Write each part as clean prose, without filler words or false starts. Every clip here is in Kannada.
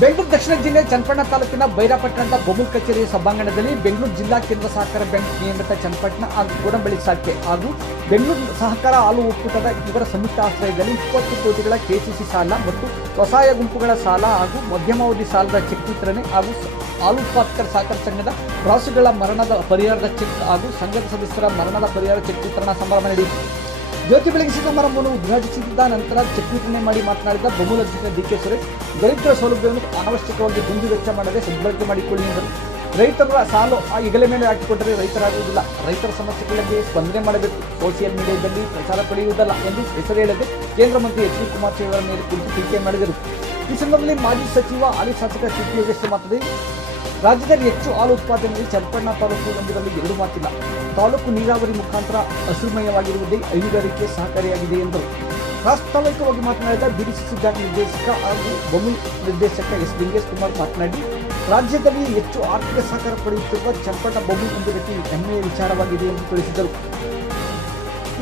ಬೆಂಗಳೂರು ದಕ್ಷಿಣ ಜಿಲ್ಲೆ ಚನ್ನಪಟ್ಟಣ ತಾಲೂಕಿನ ಬೈರಾಪಟ್ಟಣದ ಬೋಮೂಲ್ ಕಚೇರಿ ಸಭಾಂಗಣದಲ್ಲಿ ಬೆಂಗಳೂರು ಜಿಲ್ಲಾ ಕೇಂದ್ರ ಸಹಕಾರ ಬ್ಯಾಂಕ್ ನಿಯಮಿತ ಚನ್ನಪಟ್ಟಣ ಹಾಗೂ ಗೋಡಂಬಳಿ ಶಾಖೆ ಹಾಗೂ ಬೆಂಗಳೂರು ಸಹಕಾರ ಹಾಲು ಒಕ್ಕೂಟದ ಇವರ ಸಂಯುಕ್ತ ಆಶ್ರಯದಲ್ಲಿ 20 ಕೋಟಿಗಳ ಕೆಸಿಸಿ ಸಾಲ ಮತ್ತು ಸ್ವಸಹಾಯ ಗುಂಪುಗಳ ಸಾಲ ಹಾಗೂ ಮಧ್ಯಮಾವಧಿ ಸಾಲದ ಚೆಕ್ ವಿತರಣೆ ಹಾಗೂ ಹಾಲು ಉತ್ಪಾದಕರ ಸಹಕಾರ ಸಂಘದ ಪ್ರವಾಸಿಗಳ ಮರಣದ ಪರಿಹಾರದ ಚೆಕ್ ಹಾಗೂ ಸಂಘದ ಸದಸ್ಯರ ಮರಣದ ಪರಿಹಾರ ಚೆಕ್ ವಿತರಣಾ ಸಮಾರಂಭ ನಡೆಯಿತು. ಜ್ಯೋತಿ ಬೆಳಗಿಸಿ ಸಮಾರಂಭವನ್ನು ಉದ್ಘಾಟಿಸಿದ ನಂತರ ಚೆಕ್ ವಿತರಣೆ ಮಾಡಿ ಮಾತನಾಡಿದ ಬಹುಮೂಲ ಅಧ್ಯಕ್ಷ ಡಿ.ಕೆ. ಸುರೇಶ್, ರೈತರ ಸೌಲಭ್ಯವನ್ನು ಅನಾವಶ್ಯಕವಾಗಿ ದುಂದು ವೆಚ್ಚ ಮಾಡದೆ ಸದ್ಬಳಕೆ ಮಾಡಿಕೊಳ್ಳಿ ಎಂದರು. ರೈತರ ಸಾಲು ಹೆಗಲ ಮೇಲೆ ಹಾಕಿಕೊಟ್ಟರೆ ರೈತರಾಗುವುದಿಲ್ಲ. ರೈತರ ಸಮಸ್ಯೆಗಳಿಗೆ ಸ್ಪಂದನೆ ಮಾಡಬೇಕು. ಸೋಷಿಯಲ್ ಮೀಡಿಯಾದಲ್ಲಿ ಪ್ರಚಾರ ಪಡೆಯುವುದಲ್ಲ ಎಂದು ಹೆಸರು ಹೇಳದೆ ಕೇಂದ್ರ ಮಂತ್ರಿ ಎಚ್ ಡಿ ಕುಮಾರಸ್ವಾಮಿ ಅವರ ಮೇಲೆ ಕುರಿತು ಟೀಕೆ ಮಾಡಿದರು. ಈ ಸಂದರ್ಭದಲ್ಲಿ ಮಾಜಿ ಸಚಿವ ಹಾಲಿ ಶಾಸಕ ಸಿ.ಟಿ. ಯೋಗೇಶ್ವರ್ ಮಾತನಾಡಿ, ರಾಜ್ಯದಲ್ಲಿ ಹೆಚ್ಚು ಹಾಲು ಉತ್ಪಾದನೆಯಲ್ಲಿ ಚನ್ನಪಟ್ಟಣ ತಾಲೂಕು ಒಂದರಲ್ಲಿ ಎರಡು ಮಾತಿಲ್ಲ. ತಾಲೂಕು ನೀರಾವರಿ ಮುಖಾಂತರ ಹಸಿರುಮಯವಾಗಿರುವುದೇ ಹೈನುಗಾರಿಕೆ ಸಹಕಾರಿಯಾಗಿದೆ ಎಂದರು. ಪ್ರಾಸ್ತಾವಿಕವಾಗಿ ಮಾತನಾಡಿದ ಬಿಡಿಸಿಸಿ ಬ್ಯಾಂಕ್ ನಿರ್ದೇಶಕ ಹಾಗೂ ಬಹುಮೂಲ ನಿರ್ದೇಶಕ ಎಸ್. ಲಿಂಗೇಶ್ ಕುಮಾರ್ ಮಾತನಾಡಿ, ರಾಜ್ಯದಲ್ಲಿ ಹೆಚ್ಚು ಆರ್ಥಿಕ ಸಹಕಾರ ಪಡೆಯುತ್ತಿರುವ ಚನ್ನಪಟ್ಟಣ ಬಹುಮೂಲ ಒಂದರಲ್ಲಿ ಹೆಮ್ಮೆಯ ವಿಚಾರವಾಗಿದೆ ಎಂದು ತಿಳಿಸಿದರು.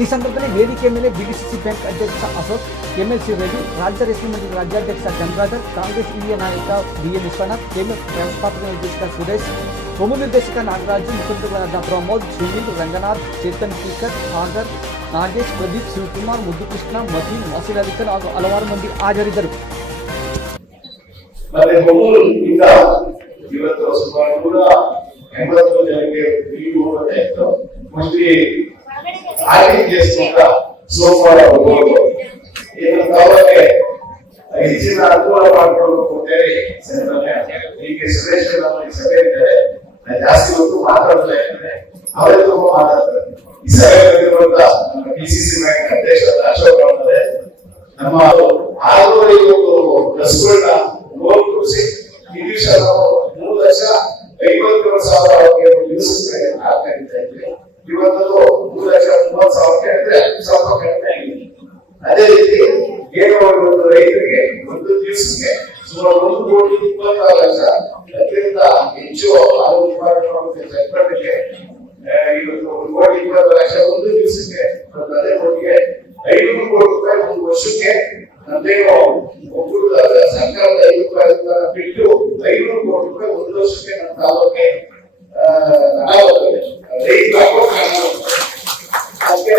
ಈ ಸಂದರ್ಭದಲ್ಲಿ ವೇದಿಕೆಯ ಮೇಲೆ ಬಿಡಿಸಿಸಿ ಬ್ಯಾಂಕ್ ಅಧ್ಯಕ್ಷ ಅಶೋಕ್, ಎಂಎಲ್ಸಿ ರವಿ, ರಾಜ್ಯ ರೇಷ್ಮೆ ಮಂಡಳಿ ರಾಜ್ಯಾಧ್ಯಕ್ಷ ಚಂದ್ರರಾಜನ್, ಕಾಂಗ್ರೆಸ್ ಹಿರಿಯ ನಾಯಕ ಡಿ.ಎನ್. ವಿಶ್ವನಾಥ್, ಕೆಎಂಎಫ್ ವ್ಯವಸ್ಥಾಪಕ ನಿರ್ದೇಶಕ ಸುರೇಶ್, ಬಹುಮೂಲ ನಿರ್ದೇಶಕ ನಾಗರಾಜು, ಮುಖಂಡರುಗಳಾದ ಪ್ರಮೋದ್, ಸುನೀಲ್, ರಂಗನಾಥ್, ಚೇತನ್ ಕೀಕರ್, ಸಾಗರ್, ನಾಗೇಶ್, ಪ್ರದೀಪ್, ಶಿವಕುಮಾರ್, ಮುದ್ದುಕೃಷ್ಣ, ಮತೀನ್, ವಾಸಿರಾಧಿಕರ್ ಹಾಗೂ ಹಲವಾರು ಮಂದಿ ಹಾಜರಿದ್ದರು. ಹೆಚ್ಚಿನ ಅನುಕೂಲ ಮಾಡಿಕೊಂಡು ಹೋಗ್ತೇವೆ. ಈಗ ಸುರೇಶ್ ಸಭೆ ಇದ್ದಾರೆ, ಜಾಸ್ತಿ ಹೊತ್ತು ಮಾತಾಡ್ತಾ ಇದ್ದಾರೆ, ಅವರೇ ತುಂಬಾ ಮಾತಾಡ್ತಾರೆ. ಈ ಸಭೆ ಬಂದಿರುವಂತ ಪಿಸಿಸಿ ಬ್ಯಾಂಕ್ ಅಧ್ಯಕ್ಷ ಅಶೋಕ್ ಅವರೇ, ನಮ್ಮ 651 ಬಸ್ಗಳನ್ನ ಲೋನ್ ಕೊಡಿಸಿ ಈ ದಿವಸ ನಾವು 3,50,000 ದಿವಸಕ್ಕೆ ಆಗ್ತಾ ಇದ್ವಿ. ಇವತ್ತು 3,30,000 ಅಂದ್ರೆ 10,000 ಕಡಿಮೆ ಆಗಿದೆ. ಅದೇ ರೀತಿ ಏನು ರೈತರಿಗೆ ಒಂದು ದಿವಸಕ್ಕೆ ಸುಮಾರು 1,26,00,000 ಅದರಿಂದ ಹೆಚ್ಚು ಹಾಲು ಉತ್ಪಾದನೆ ಚನ್ನಪಟ್ಟಣಕ್ಕೆ ಇವತ್ತು 1,20,00,000 ಒಂದು ದಿವಸಕ್ಕೆ. ಅದೇ ಒಟ್ಟಿಗೆ 500 ಕೋಟಿ ರೂಪಾಯಿ ಒಂದು ವರ್ಷಕ್ಕೆ ನಮ್ದೇನು ಒಕ್ಕೂಟದ ಸರ್ಕಾರದ 5 ರೂಪಾಯಿ ಬಿಟ್ಟು 500 ಕೋಟಿ ರೂಪಾಯಿ ಒಂದು ವರ್ಷಕ್ಕೆ ನಮ್ಮ ತಾಲೂಕಿಗೆ ರೈತ ಅದಕ್ಕೆ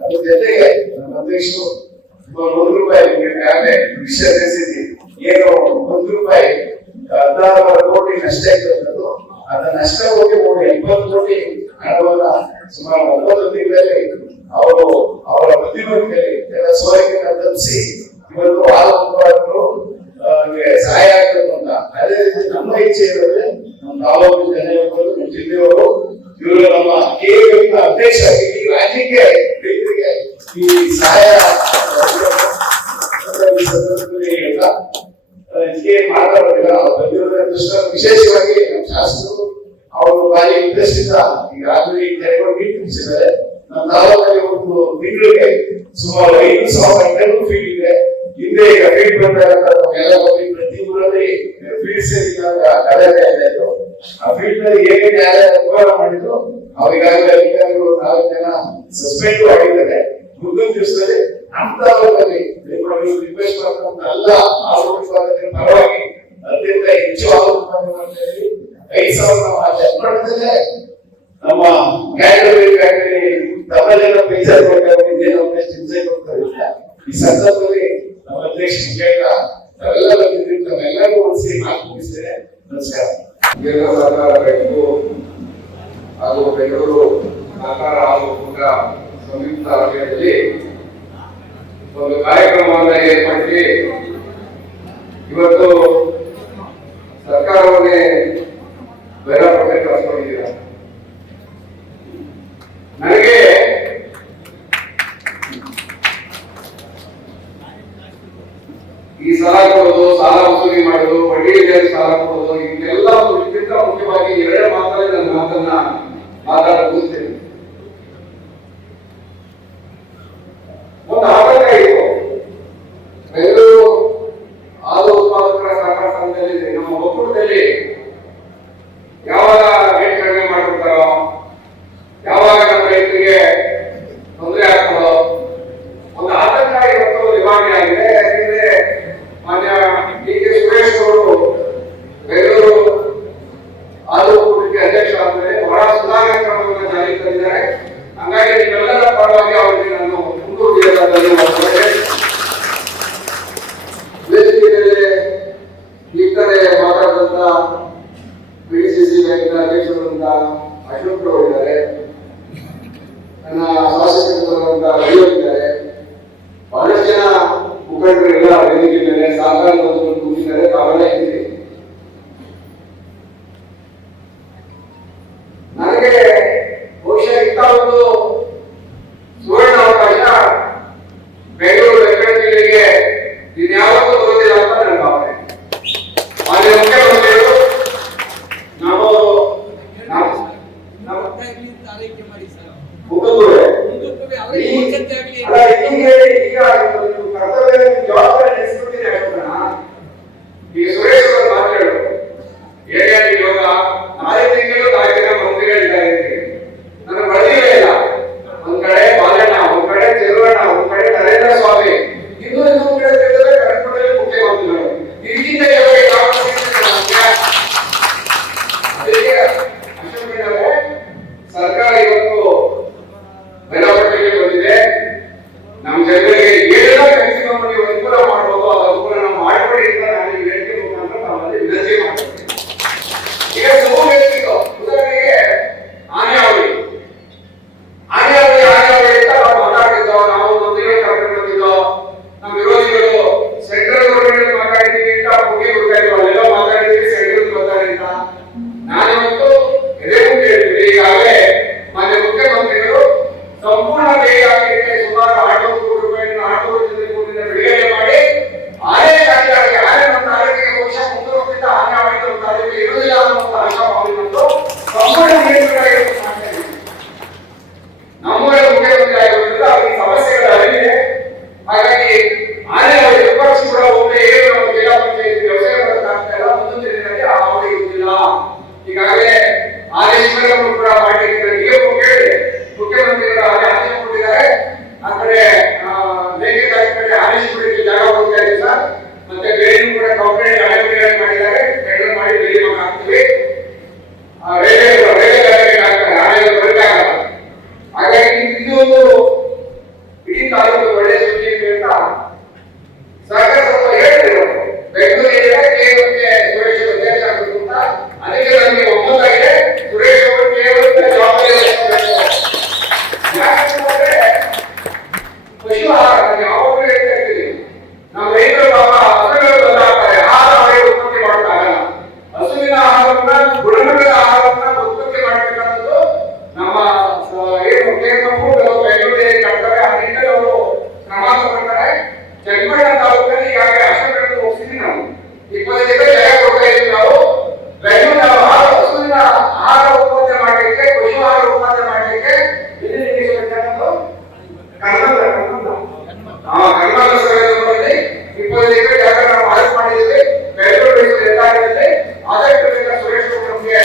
ಅದ್ರ ಜೊತೆಗೆ ನಮ್ಮ ಅಧ್ಯಕ್ಷರು 1 ರೂಪಾಯಿ ವಿಷಯ ತಿಳಿಸಿದ್ವಿ. ಏನು 1 ರೂಪಾಯಿ 16 ಕೋಟಿ ನಷ್ಟ ಇರುವಂತದ್ದು, ಅದನ್ನ ನಷ್ಟ ಹೋಗಿ 70 ಕೋಟಿ ಹಣವನ್ನ ಸುಮಾರು 9 ತಿಂಗಳಲ್ಲಿ ಅವರು ಅವರ ಬುದ್ಧಿಮತ್ತೆಯಲ್ಲಿ ಸೋರಿಕೆಯನ್ನು ತಪ್ಪಿಸಿ ಇವತ್ತು ಹಾಲು ಉತ್ಪಾದಕರು ಸಹಾಯ ಆಗಬೇಕು ಅಂತ. ಅದೇ ರೀತಿ ನಮ್ಮ ಇಚ್ಛೆ ಇರೋದ್ರೆ ನಮ್ಮ ತಾಲೂಕು ಜನ ಇರ್ಬೋದು, ನಮ್ಮ ಜಿಲ್ಲೆಯವರು, ಇವರು ನಮ್ಮ ಕೆಎಫ್ನ ಅಧ್ಯಕ್ಷ ಈ ರಾಜ್ಯಕ್ಕೆ ರೈತರಿಗೆ ಈ ಸಹಾಯ ವಿಶೇಷವಾಗಿ ನಮ್ಮ ಶಾಸಕರು ಅವರು ಬಾರಿ ಇಂಟ್ರೆಸ್ಟ್ ಈಗಾಗಲೇ ತಿಳಿಸಿದ್ದಾರೆ. ನಮ್ಮ ತಾಲೂಕಲ್ಲಿ ಒಂದು ತಿಂಗಳಿಗೆ ಸುಮಾರು 5,000 ಟನ್ ಫೀಡ್ ಇದೆ. ಹಿಂದೆ ಈಗ ಫೀಡ್ ಬಂದಾಗ ಎಲ್ಲ ಪ್ರತಿ ಊರಲ್ಲಿ ಫೀಡ್ ಸೇರಿದಾಗ ಕಳೆದೇ ಆಯ್ತು. ಆ ಫೀಲ್ಡ್ ನಲ್ಲಿ ಏನೇನು ಯಾರ್ಯಾರು ಉಪಯೋಗ ಮಾಡಿದ್ರು ಅವರಿಗಾಗಲೇ ಅಧಿಕಾರಿಗಳು 4 ಜನ ಸಸ್ಪೆಂಡ್ ಆಗಿದ್ದಾರೆ. ಮುಂದಿನ ದಿವಸದಲ್ಲಿ ನಮ್ಮ ತಾಲೂಕಲ್ಲಿ ರಿಕ್ವೆಸ್ಟ್ ಮಾಡ್ಕೊಂಡು ಎಲ್ಲ ಹಾಲು ಉತ್ಪಾದನೆ ಪರವಾಗಿ ಅತ್ಯಂತ ಹೆಚ್ಚು ಹಾಲು ಉತ್ಪಾದನೆ ಮಾಡ್ತಾ ಇದ್ದೀವಿ. 5,000 ನಮ್ಮ ಚನ್ನಪಟ್ಟಣದಲ್ಲೇ ನಮ್ಮ ಫ್ಯಾಕ್ಟರಿ ತಮ್ಮಲ್ಲೆಲ್ಲ ಪೈಸೆ ಕೊಡ್ತಾರೆ, ಚಿಂತೆ ಕೊಡ್ತಾರೆ. ಈ ಸಂದರ್ಭದಲ್ಲಿ ನಮ್ಮ ಅಧ್ಯಕ್ಷ ನಾವೆಲ್ಲ ಬಂದಿದ್ದೀವಿ, ನಾವೆಲ್ಲರೂ ಒಂದ್ಸಿ ಮಾತುಕತೆ. ನಮಸ್ಕಾರ. ಸಹಕಾರ ಬ್ಯಾಂಕು ಹಾಗೂ ಬೆಂಗಳೂರು ಸಹಕಾರ ಹಾಲು ಒಕ್ಕೂಟ ಸಂಯುಕ್ತ ಆಶ್ರಯದಲ್ಲಿ ಒಂದು ಕಾರ್ಯಕ್ರಮವನ್ನು ಏರ್ಪಡಿಸಿ ಇವತ್ತು ಸರ್ಕಾರವನ್ನೇ ಬೈರಾಪಟ್ಟಣಕ್ಕೆ ಕಳಿಸ್ಕೊಂಡಿದ್ದೀರಾ. ನನಗೆ ಈ ಸಾಲ ಕೊಡೋದು, ಸಾಲ ವಸೂಲಿ ಮಾಡೋದು, ಬಡ್ಡಿ ಸಾಲ ಕೊಡೋದು, ಇದೆಲ್ಲ ಇದಕ್ಕಿಂತ ಮುಖ್ಯವಾಗಿ 2 ಮಾತಲ್ಲಿ ನನ್ನ ಮಾತನ್ನ ಮಾತಾಡಬಹುದು. ಒಂದು ಆತಂಕ ಇತ್ತು. ಬೆಂಗಳೂರು ಹಾಲು ಉತ್ಪಾದಕರ ಸಹಕಾರ ಸಂಘದಲ್ಲಿ ನಮ್ಮ ಒಕ್ಕೂಟದಲ್ಲಿ ಯಾವಾಗ ರೇಟ್ ಕಡಿಮೆ ಮಾಡ್ಬಿಡ್ತಾರೋ, ಯಾವಾಗ ನಮ್ಮ ರೈತರಿಗೆ ತೊಂದರೆ ಆಗ್ತದೋ ಒಂದು ಆತಂಕ ಇವತ್ತು ನಿವಾರಣೆ ಆಗಿದೆ. ಯಾಕಂದ್ರೆ ಮಾನ್ಯ ಡಿ.ಕೆ. ಸುರೇಶ್ ಅವರು ದಾಖಲೆ ಕೂತಿದ್ದಾರೆ, ತಾವೆಲ್ಲ ಇದ್ದೀರಿ. ನನಗೆ ಬಹುಶಃ ಇಂಥ ಒಂದು ಸುವರ್ಣ ಅವಕಾಶ ಬೆಂಗಳೂರು ದಕ್ಷಿಣ ಜಿಲ್ಲೆಗೆ ಇನ್ಯಾವತ್ತೂ ಬರುವುದಿಲ್ಲ ಅಂತ ನನ್ನ ಭಾವನೆ. ಮಾನ್ಯ ಮುಖ್ಯಮಂತ್ರಿಗಳು ಈ ಸುರೇಶ್ ಅವರು ಮಾತಾಡೋದು ಹೇಗೆ ಯೋಗ 4 ತಿಂಗಳು ಕಾಯ್ದಿನ ಮಂತ್ರಿಗಳಿದ್ದಾರೆ. ನನ್ನ ಬಳಿಯೇ ಇಲ್ಲ. ಒಂದ್ ಕಡೆ ಬಾಲಣ್ಣ, ಒಂದ್ ಕಡೆ ಚೆಲುವಣ್ಣ, ಒಂದ್ ಕಡೆ ನರೇಂದ್ರ ಸ್ವಾಮಿ, ಇನ್ನೊಂದು ಕಡೆ ತೆಗೆದರೆ ಕರ್ನಾಟಕದಲ್ಲಿ ಮುಖ್ಯಮಂತ್ರಿಗಳು. ಇದಕ್ಕಿಂತ ಸರ್ಕಾರ ಇವತ್ತು ವೇಳಾಪಟ್ಟಿಗೆ ಬಂದಿದೆ. ನಮ್ಮ ಜನರಿಗೆ ಏನೆಲ್ಲ ಮ್ಯಾಕ್ಸಿಮಮ್ ನೀವು ಅನುಕೂಲ ಮಾಡಬಹುದು ಅದು ಅನುಕೂಲ ನಾವು ಮಾಡಬೇಡಿ ಅಂತ ನಾನು ಈ ವೇದಿಕೆ ಮುಖಾಂತರ ನಮ್ಮಲ್ಲಿ ವಿನಂತಿ ಮಾಡ್ತೀನಿ. ಈಗ ಉದಾಹರಣೆಗೆ ಆನೆಯಾವಳಿ ಅಂತ ನಾವು ಮಾತಾಡ್ತಿದ್ದೋ, ನಾವು ಮಂತ್ರಿಗಳು ಕರ್ಕೊಂಡು ಬಂದಿದ್ದೋ, ನಮ್ಮ ವಿರೋಧಿಗಳು ಸೆಂಟ್ರಲ್ ಗೌರ್ಮೆಂಟ್ ಮಾತಾಡಿದ್ದೀವಿ ಅಂತ ಹೋಗಿ ಬರ್ತಾ ಇದ್ವು, ಅಲ್ಲೆಲ್ಲ ಮಾತಾಡಿದ್ದೀವಿ ಸೆಂಟ್ರಲ್ ಬರ್ತಾರೆ ಅಂತ. ನಾನಿವತ್ತು ಎದೆ ಮುಂದೆ ಹೇಳ್ತೀನಿ, ಈಗಾಗಲೇ ಮಾನ್ಯ ಮುಖ್ಯಮಂತ್ರಿಗಳು ಸಂಪೂರ್ಣ ಬೇಡಿಕೆ ಸುಮಾರು 800 ಕೋಟಿ ರೂಪಾಯಿಯನ್ನು 800 ಕೋಟಿಯಿಂದ ಬಿಡುಗಡೆ ಮಾಡಿ ಆನೆ ಕಾಯ್ದೆ ಆನೆ ನಮ್ಮ ತಾಲೂಕಿಗೆ ಬಹುಶಃ 300 ವರ್ಷದಿಂದ ಆನೆ ಆಡಳಿತ ನಮ್ಮ ತಾಲೂಕಿಗೆ ಇರುವುದಿಲ್ಲ ಅನ್ನುವಂಥ ಆಶಾಭಾವನೆ ಬಂದು ಸಂಪೂರ್ಣ ನಮ್ಮ ಮುಖ್ಯಮಂತ್ರಿ ಆಗಿರೋದ್ರಿಂದ ಅವರಿಗೆ ಸಮಸ್ಯೆಗಳ ಅರಿವಿದೆ. ಹಾಗಾಗಿ ಆನೆ ಅವರಿಗೆ ವಿಪಕ್ಷ ಕೂಡ ಒಮ್ಮೆ ಏನು ನಮ್ಮ ಜಿಲ್ಲಾ ಪಂಚಾಯತ್ ವ್ಯವಸಾಯ ಮಾಡೋಕ್ಕಾಗ್ತಾ ಇಲ್ಲ, ಮುಂದಿನ ದಿನದಲ್ಲಿ ಆ ಅವಧಿ ಇರುವುದಿಲ್ಲ. ಈಗಾಗಲೇ ಆದೇಶಗಳನ್ನು ಕೂಡ ಮಾಡಲಿಕ್ಕೆ ನೀವು ಕೇಳಿದೆ, ಮುಖ್ಯಮಂತ್ರಿಗಳು ಆದೇಶ ಕೊಟ್ಟಿದ್ದಾರೆ. ಆ ಕಡೆ ಲೇಖಕ ಕಡೆ ಆದೇಶ ಕೊಡಲಿಕ್ಕೆ ಜಾಗ ಹೋಗ್ತಾ ಇದೆ ಸರ್. ಮತ್ತೆ ಬೇರೆಯೂ ಕೂಡ ಕಂಪ್ಲೇಂಟ್ ಹಳೆ ಮಾಡಿದ್ದಾರೆ, ಟೆಂಡರ್ ಮಾಡಿ ಬೇರೆ ಹಾಕ್ತೀವಿ. ರೈಲ್ವೆ ಆಗ್ತಾರೆ, ಆಮೇಲೆ ಬರಬೇಕಾಗಲ್ಲ. ಹಾಗಾಗಿ ಇದು ಒಂದು ಇಡೀ ತಾಲೂಕು ಒಳ್ಳೆ ಸುದ್ದಿ ಅಂತ ಸರ್ಕಾರ ಸ್ವಲ್ಪ ಹೇಳ್ತಿದ್ರು. ಬೆಂಗಳೂರಿಗೆ ಕೇವಲಕ್ಕೆ ಸುರೇಶ್ ಅಧ್ಯಕ್ಷ ಆಗಬೇಕು ಅಂತ, ಅದಕ್ಕೆ ನಮಗೆ ಒಮ್ಮತ್ತಾಗಿದೆ. ಸುರೇಶ್ ಅವರು ಕೇವಲ ಜವಾಬ್ದಾರಿ ಪಶು ಆಹಾರ ಯಾವಾಗಲೂ ಹೇಳ್ತಾ ಇರ್ತೀವಿ, ನಾವು ರೈತರು ಪಾಪ ಹಸುಗಳು ಬಂದಾಗ್ತಾರೆ, ಆಹಾರ ಅವರಿಗೆ ಉತ್ಪತ್ತಿ ಮಾಡೋಕ್ಕಾಗಲ್ಲ. ಹಸುವಿನ ಆಹಾರವನ್ನ, ಗುಣಮಟ್ಟದ ಆಹಾರವನ್ನ ಉತ್ಪತ್ತಿ ಮಾಡಬೇಕಾದದ್ದು ನಮ್ಮ ಏನು ಬೆಂಗಳೂರಿಗೆ ಕಟ್ತಾರೆ. ಆ ನಿಟ್ಟಿನಲ್ಲಿ ಅವರು ಕ್ರಮ ತಗೊಳ್ತಾರೆ. ಚನ್ನಪಟ್ಟಣ ತಾಲೂಕಲ್ಲಿ ಈಗಾಗಲೇ ಹಸುಗಳನ್ನು ಹೋಗ್ತೀವಿ. ನಾವು 20 ಎಕರೆ ಜಾಗ ಕೊಡ್ತಾ ಇದ್ದೀವಿ. ನಾವು ಬೆಂಗಳೂರು ಹಸುವಿನ ಆಹಾರ ಉತ್ಪತ್ತಿ ಮಾಡಲಿಕ್ಕೆ, ಪಶು ಆಹಾರ ಉತ್ಪತ್ತಿ ಮಾಡಲಿಕ್ಕೆ ಕರ್ನಾಟಕ ಸರ್ಕಾರದಲ್ಲಿ 20 ಎಕರೆ ಜಾಗ ನಾವು ಆಯ್ಕೆ ಮಾಡಿದ್ದೀವಿ. ಬೆಂಗಳೂರು ಹೆದ್ದಾರಿಯಲ್ಲಿ ಆದಷ್ಟು ಬೇಗ ಸುರೇಶ್ ನಮಗೆ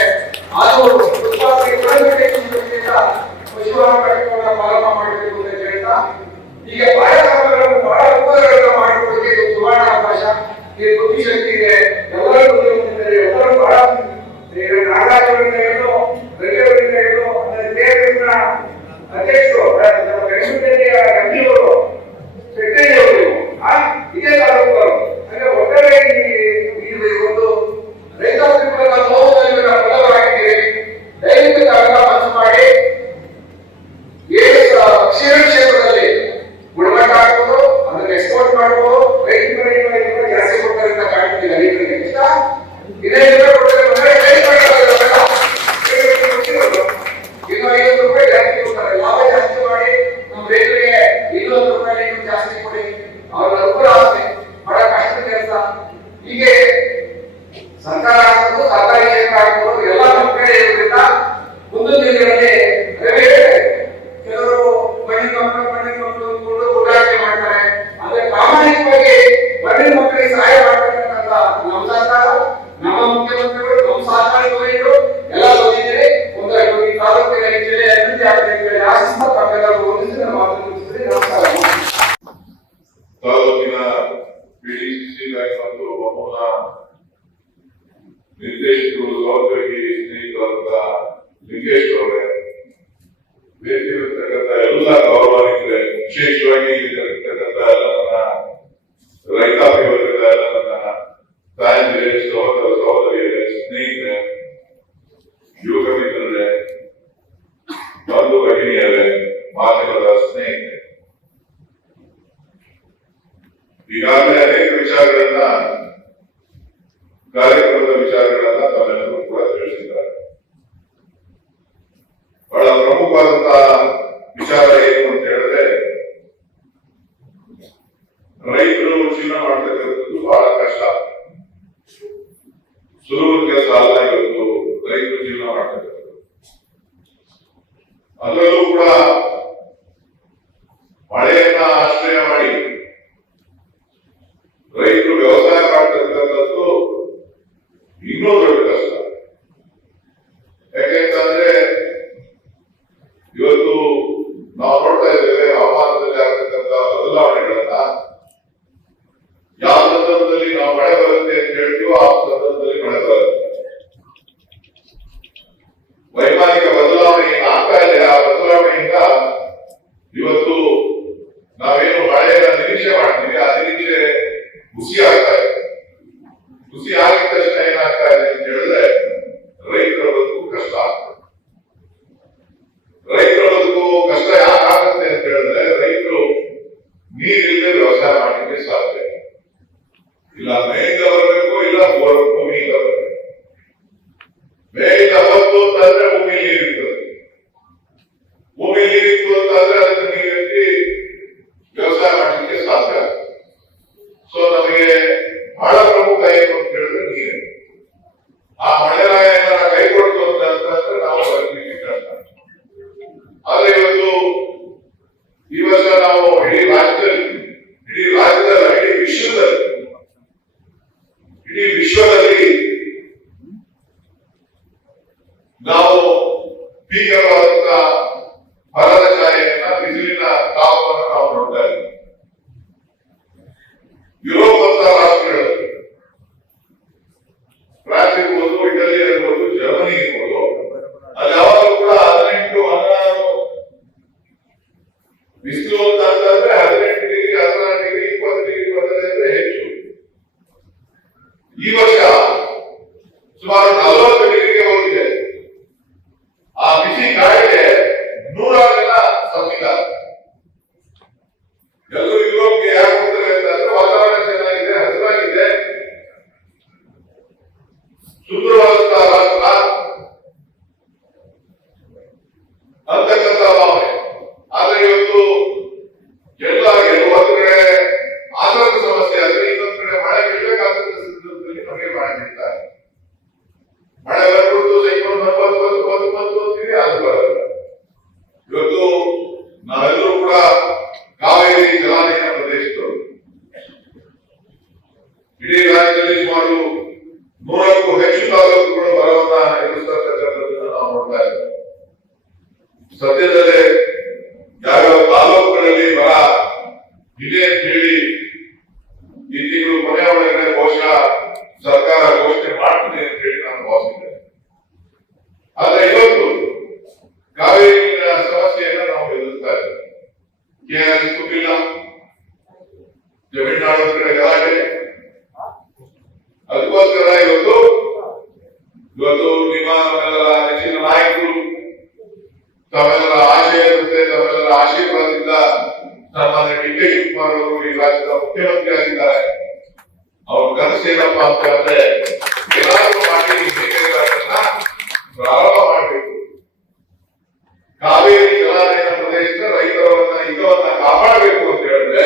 ಅದು ಉತ್ಪಾದನೆ ಪಶು ಆಹಾರ ಕಾರ್ಯಕ್ರಮವನ್ನು ಪ್ರಾರಂಭ ಮಾಡಬೇಕು ಅಂತ ಹೇಳ್ತಾ, ಈಗ ಬಹಳ ಕ್ರಮಗಳನ್ನು ಬಹಳ ಉಪಯೋಗಗಳನ್ನು ಮಾಡಿಕೊಳ್ಳಿ. ಇದು ಸುವರ್ಣ ಅವಕಾಶ, ಇದು ಬುದ್ಧಿಶಕ್ತಿ ಇದೆ, ಎಲ್ಲರೂ ಮುಂದಿದ್ದಾರೆ. ಎಲ್ಲರೂ ಬಹಳ ನಾಗರಾಜರಿಂದ ಹಿಡಿದು ರೈತರಿಂದ ಹಿಡಿದು ದೇವರಿಂದ ಅಧ್ಯಕ್ಷರು ಬೆಂಗಳೂರಿನಲ್ಲಿ ಗಂಭೀರವರು ಸೆಕ್ರೆಟರಿ ಅವರು ಇದೇ ತಾಲೂಕರು ಅಂದ್ರೆ ಒಟ್ಟಾರೆ ಒಂದು ರೈತಾಪಿ ನೋವುದಲ್ಲಿ ನಾವು ಬಲವಾಗಿದ್ದೀವಿ. ದಯವಿಟ್ಟು ತಾವೆಲ್ಲ ಮನಸ್ಸು ಮಾಡಿ ಕ್ಷೀರ ಕ್ಷೇತ್ರದಲ್ಲಿ ಗುಣಮಟ್ಟ ಆಗ್ಬೋದು, ಅದನ್ನ ಎಕ್ಸ್ಪೋರ್ಟ್ ಮಾಡ್ಬೋದು. ರೈತರಿಗೆ ಜಾಸ್ತಿ ಕೊಡ್ತಾರೆ ಅಂತ ಕಾಣ್ತಿಲ್ಲ. ರೈತರಿಗೆ ಇಷ್ಟ 15 ರೂಪಾಯಿ ಕೊಡ್ತಾರೆ, ಇನ್ನು 50 ರೂಪಾಯಿ ಜಾಸ್ತಿ ಕೊಡ್ತಾರೆ. ಲಾಭ ಜಾಸ್ತಿ ಮಾಡಿ ನಮ್ಮ ರೈತರಿಗೆ 200 ರೂಪಾಯಿ ಜಾಸ್ತಿ ಕೊಡಿ, ಅವ್ರ ಅನುಕೂಲ ಆಗುತ್ತೆ. ಬಹಳ ಕಷ್ಟದ ಕೆಲಸ. ಹೀಗೆ ಸರ್ಕಾರ ಆಗ್ಬೋದು, ಸರ್ಕಾರಿ ಕ್ಷೇತ್ರ ಆಗ್ಬೋದು, ಎಲ್ಲ ನಮ್ಮ ಕಡೆ ಇರೋದ್ರಿಂದ ಮುಂದಿನ ದಿನಗಳಲ್ಲಿ ಕೆಲವರು ಮಣ್ಣಿನ ಮಕ್ಕಳು ಅಂದ್ಕೊಂಡು ಉಡಾಟೆ ಮಾಡ್ತಾರೆ. ಆದ್ರೆ ಪ್ರಾಮಾಣಿಕವಾಗಿ ಮಣ್ಣಿನ ಮಕ್ಕಳಿಗೆ ಸಹಾಯ ಮಾಡ್ತಕ್ಕಂಥ ನಮ್ಮ ಸರ್ಕಾರ, ನಮ್ಮ ಮುಖ್ಯಮಂತ್ರಿಗಳು, ನಮ್ಮ ಸಹಕಾರಿ ವಲಯಗಳು ಎಲ್ಲ ಬಂದಿದ್ದೀರಿ. ಈ ತಾಲೂಕಿನ ಜಿಲ್ಲೆ ಅಭಿವೃದ್ಧಿ ಆಗಬೇಕು ಆಶಿಸ್ತಾ ತಾವೆಲ್ಲರೂ ಹೊಂದಿಸಿ ನನ್ನ ಮಾತನ್ನು ಮುಗಿಸ್ತೀನಿ. ನಮಸ್ಕಾರ. ತಾಲೂಕಿನ ಪಿಡಿಸಿ ಬ್ಯಾಂಕ್ ಮತ್ತು ಬಹುನ ನಿರ್ದೇಶಕರು, ಸಹೋದ್ಯೋಗಿ ಸ್ನೇಹಿತರಾದ ಲಿಂಗೇಶ್ ಅವರೇ, ವೇದಿಕೆಯಲ್ಲಿರ್ತಕ್ಕಂಥ ಎಲ್ಲ ಗೌರವಾನ್ವಿತರೆ, ವಿಶೇಷವಾಗಿ ಇಲ್ಲಿರ್ತಕ್ಕಂಥ ಎಲ್ಲ ನನ್ನ ರೈತಾಪಿ ವರ್ಗದ ಎಲ್ಲ ನನ್ನ ತಾಯಂದಿರೇ, ಸಹೋದರ ಸಹೋದರಿಯರೇ, ಸ್ನೇಹಿತರೆ, ಯುವಕ ಮಿತ್ರರೇ, ಬಂಧು ಭಗಿನಿಯರೇ, ಮಾಧ್ಯಮದ ಸ್ನೇಹಿತರೆ, ಈಗಾಗಲೇ ಅನೇಕ ವಿಚಾರಗಳನ್ನ ಕಾರ್ಯಕ್ರಮದ ವಿಚಾರಗಳನ್ನ ತಾವೆಲ್ಲರೂ ಕೂಡ ತಿಳಿಸಿದ್ದಾರೆ. ಬಹಳ ಪ್ರಮುಖವಾದಂತಹ ವಿಚಾರ ಏನು ಅಂತ ಹೇಳಿದ್ರೆ, ರೈತರು ಜೀವನ ಮಾಡ್ತಕ್ಕಂಥದ್ದು ಬಹಳ ಕಷ್ಟ, ಸುಲಭದ ಕೆಲಸ ಅಲ್ಲ. ಇವತ್ತು ರೈತರು ಜೀವನ ಮಾಡ್ತಕ್ಕಂಥದ್ದು, ಅದರಲ್ಲೂ ಕೂಡ ಮಳೆಯನ್ನ ಆಶ್ರಯ ಮಾಡಿ ರೈತರು ವ್ಯವಸಾಯ ಮಾಡ್ತಕ್ಕಂಥದ್ದು ಇನ್ನೂ ದೊಡ್ಡ ಕಷ್ಟ. ಯಾಕೆಂತಂದ್ರೆ ಇವತ್ತು ನಾವು ನೋಡ್ತಾ ಇದ್ದೇವೆ ಹವಾಮಾನದಲ್ಲಿ ಆಗ್ತಕ್ಕಂಥ ಬದಲಾವಣೆಗಳನ್ನ. ಯಾವ ಸಂದರ್ಭದಲ್ಲಿ ನಾವು ಮಳೆ ಬರುತ್ತೆ ಅಂತ ಹೇಳ್ತೀವೋ ಆ ಸಂದರ್ಭದಲ್ಲಿ ಮಳೆ ಬರುತ್ತೆ. ವೈಮಾನಿಕ ಬದಲಾವಣೆ ಏನು ಆಗ್ತಾ ಇದೆ, ಆ ಬದಲಾವಣೆಯಿಂದ ಇವತ್ತು ನಾವೇನು ಮಳೆಯ ನಿರೀಕ್ಷೆ ಮಾಡ್ತೀವಿ ಆ ನಿರೀಕ್ಷೆ ಹುಸಿ ಆಗ್ತಾ ಇದೆ. ಹುಸಿ ಆಗಿದ ತಕ್ಷಣ ಏನಾಗ್ತಾ ಇದೆ ಅಂತ ಹೇಳಿದ್ರೆ ರೈತರ ಬದುಕು ಕಷ್ಟ ಆಗ್ತದೆ. ರೈತರ ಬದುಕು ಕಷ್ಟ ಯಾಕೆ ಆಗುತ್ತೆ ಅಂತ ಹೇಳಿದ್ರೆ, ರೈತರು ನೀರಿಲ್ಲದೆ ವ್ಯವಸಾಯ ಮಾಡಲಿಕ್ಕೆ ಸಾಧ್ಯ ಇಲ್ಲ. ಮೇಲಿಂದ ಬರಬೇಕು, ಇಲ್ಲ ಭೂಮಿಯಿಂದ ಬರಬೇಕು. ಮೇಲಿಂದ ಬಂತು ಅಂತಂದ್ರೆ ಭೂಮಿ ನೀರಿರ್ತದೆ, ಭೂಮಿ ನೀರಿತ್ತು ಅಂತಂದ್ರೆ ಅದಕ್ಕೆ ನೀರಲ್ಲಿ ವ್ಯವಸಾಯ ಮಾಡಲಿಕ್ಕೆ ಸಾಧ್ಯ. ಸೊ ನಮಗೆ ಬಹಳ ಪ್ರಮುಖ ಏನು ಅಂತ ಹೇಳಿದ್ರೆ ನೀರು. ಆ ಮಳೆರಾಯ ಏನಾರ ಕೈ ಕೊಡ್ತು ಅಂತಂದ್ರೆ ನಾವು ಬರಲಿಕ್ಕೆ ಕಷ್ಟ. ಆದ್ರೆ ಇವತ್ತು ಈ ವರ್ಷ ನಾವು ಇಡೀ ರಾಜ್ಯದಲ್ಲಿ, ಇಡೀ ವಿಶ್ವದಲ್ಲಿ ನಾವು ಭೀಕರವಾದಂತಹ ಬರದ ಛಾಯೆಯನ್ನ, ಬಿಸಿಲಿನ ತಾಪವನ್ನು ನಾವು ನೋಡ್ತಾ ಇದ್ದೀವಿ. ಯುರೋಪ್ ಅಂತ ರಾಷ್ಟ್ರಗಳು, ಫ್ರಾನ್ಸ್ ಇರ್ಬೋದು, ಇಟಲಿ ಇರ್ಬೋದು, ಜರ್ಮನಿ ಇರ್ಬೋದು, ಅಲ್ಲಿ ಯಾವಾಗಲೂ ಕೂಡ 18-16 ಬಿಸಿಲು ಅಂತಂದ್ರೆ 18 ಡಿಗ್ರಿ, 16 ಡಿಗ್ರಿ, 20 ಡಿಗ್ರಿ ಬರ್ತದೆ ಹೆಚ್ಚು. ಈ ವರ್ಷ ಸುಮಾರು 40 ಡಿಗ್ರಿಗೆ ಹೋಗಿದೆ. ಆ ಬಿಸಿ ಗಾಳಿಗೆ 100 ಜನ ಸತ್ತಿದ್ದಾರೆ. ಎಲ್ಲರೂ ಯುರೋಪ್ಗೆ ಯಾಕೆ ಹೋಗ್ತಾರೆ ಅಂತಂದ್ರೆ ವಾತಾವರಣ ಚೆನ್ನಾಗಿದೆ, ಹಸಿರಾಗಿದೆ, ಸುಂದರವಾದಂತಹ ರಾಷ್ಟ್ರ ಅಂತಕ್ಕಂಥ ಭಾವನೆ. ಆದ್ರೆ ಇವತ್ತು ಎಲ್ಲ ಒಂದು ಕಡೆ ಆಧಾರದ ಸಮಸ್ಯೆ ಆದ್ರೆ ಇನ್ನೊಂದು ಕಡೆ ಮಳೆ ಬೀಳಬೇಕಾದಂತ ಸಂದರ್ಭದಲ್ಲಿ ನಮಗೆ ಮಳೆ ಬೀಳ್ತಾರೆ. ಮಳೆ ಬರ್ಬಿಟ್ಟು ಸೈಕ್ಲೋನ್ ಬಂತು ಅಂತೀವಿ, ಅದು ಬರಲ್ಲ. ಇವತ್ತು ನಾವೆಲ್ಲರೂ ಕೂಡ ಕಾವೇರಿ ಜಲಾನಯನ ಪ್ರದೇಶದವರು. ಇಡೀ ರಾಜ್ಯದಲ್ಲಿ ಸುಮಾರು 100ಕ್ಕೂ ಹೆಚ್ಚು ತಾಲೂಕುಗಳು ಬರವನ್ನ ಎದುರಿಸತಕ್ಕಂಥದ್ದನ್ನು ನಾವು ನೋಡ್ತಾ ಇದ್ದೇವೆ. ಸದ್ಯದಲ್ಲೇ ಯಾವ್ಯಾವ ತಾಲೂಕುಗಳಲ್ಲಿ ಬರ ಇದೆ ಅಂತ ಹೇಳಿ ಈ ತಿಂಗಳು ಕೊನೆಯ ಒಳಗಡೆ ಬಹುಶಃ ಸರ್ಕಾರ ಘೋಷಣೆ ಮಾಡ್ತದೆ ಅಂತ ಹೇಳಿ ನಾನು ಭಾವಿಸಿದ್ದೇನೆ. ಆದ್ರೆ ಇವತ್ತು ಕಾವೇರಿ ನೀರಿನ ಸಮಸ್ಯೆಯನ್ನು ನಾವು ಎದುರಿಸ್ತಾ ಇದ್ದೇವೆ. KRS ತುಂಬಿಲ್ಲ, ತಮಿಳುನಾಡು ಕಡೆ ಗಲಾಟೆ. ಅದಕ್ಕೋಸ್ಕರ ಇವತ್ತು ನಿಮ್ಮ ನಮ್ಮೆಲ್ಲರ ನೆಚ್ಚಿನ ನಾಯಕರು, ತಮ್ಮೆಲ್ಲರ ಆಶಯ ಇರುತ್ತೆ, ತಮ್ಮೆಲ್ಲರ ಆಶೀರ್ವಾದದಿಂದ ಸನ್ಮಾನ್ಯ DK ಶಿವಕುಮಾರ್ ಅವರು ಈ ರಾಜ್ಯದ ಮುಖ್ಯಮಂತ್ರಿ ಆಗಿದ್ದಾರೆ. ಅವ್ರ ಕನಸು ಏನಪ್ಪ ಅಂತ ಹೇಳಿದ್ರೆ, ಏನಾದರೂ ಮಾಡಿ ಮೇಕೆದಾಟನ್ನ ಪ್ರಾರಂಭ ಮಾಡಬೇಕು. ಕಾವೇರಿ ಜಲಾನಯನ ಪ್ರದೇಶದ ರೈತರವನ್ನ ಹಿತವನ್ನ ಕಾಪಾಡಬೇಕು ಅಂತ ಹೇಳಿದ್ರೆ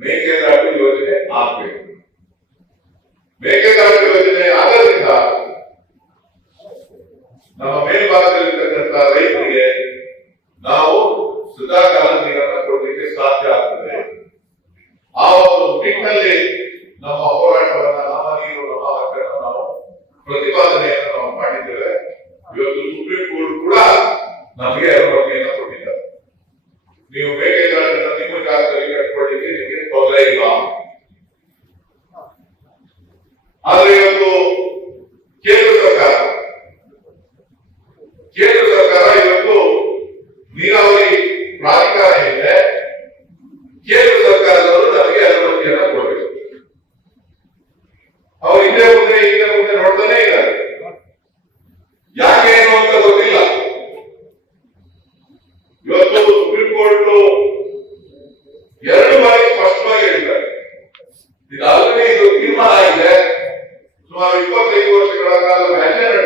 ಮೇಕೆದಾಟು ಯೋಜನೆ ಆಗ್ಬೇಕು. ಮೇಕೆದಾಟು ಯೋಜನೆ ಆಗೋದ್ರಿಂದ ನಮ್ಮ ಮೇಲ್ಭಾಗದಲ್ಲಿರ್ತಕ್ಕಂಥ ರೈತರಿಗೆ ನಾವು ಸದಾಕಾಲ ನೀರನ್ನ ಕೊಡಲಿಕ್ಕೆ ಸಾಧ್ಯ ಆಗ್ತದೆ. ಆ ಒಂದು ನಿಟ್ಟಿನಲ್ಲಿ ನಮ್ಮ ಹೋರಾಟವನ್ನ, ನಮ್ಮ ನೀರು ನಮ್ಮ ಹಕ್ಕನ್ನು ನಾವು ಪ್ರತಿಪಾದನೆಯನ್ನು ನಾವು ಮಾಡಿದ್ದೇವೆ. ಇವತ್ತು ಸುಪ್ರೀಂ ಕೋರ್ಟ್ ಕೂಡ ನಮಗೆ ಅನುಮತಿಯನ್ನು ಕೊಟ್ಟಿದ್ದಾರೆ. ನೀವು ಮೇಕೆದಾಟನ್ನ ನಿಮ್ಮ ಜಾಗದಲ್ಲಿ ಕಟ್ಕೊಳ್ಳಿಕ್ಕೆ ನಿಮಗೆ ತೊಂದರೆ ಇಲ್ಲ. ಆದ್ರೆ ಆಲ್ರೆಡಿ ಇದು ತೀರ್ಮಾನ ಆಗಿದೆ. ಸುಮಾರು 25 ವರ್ಷಗಳ ಕಾಲ ವ್ಯಾಖ್ಯಾನ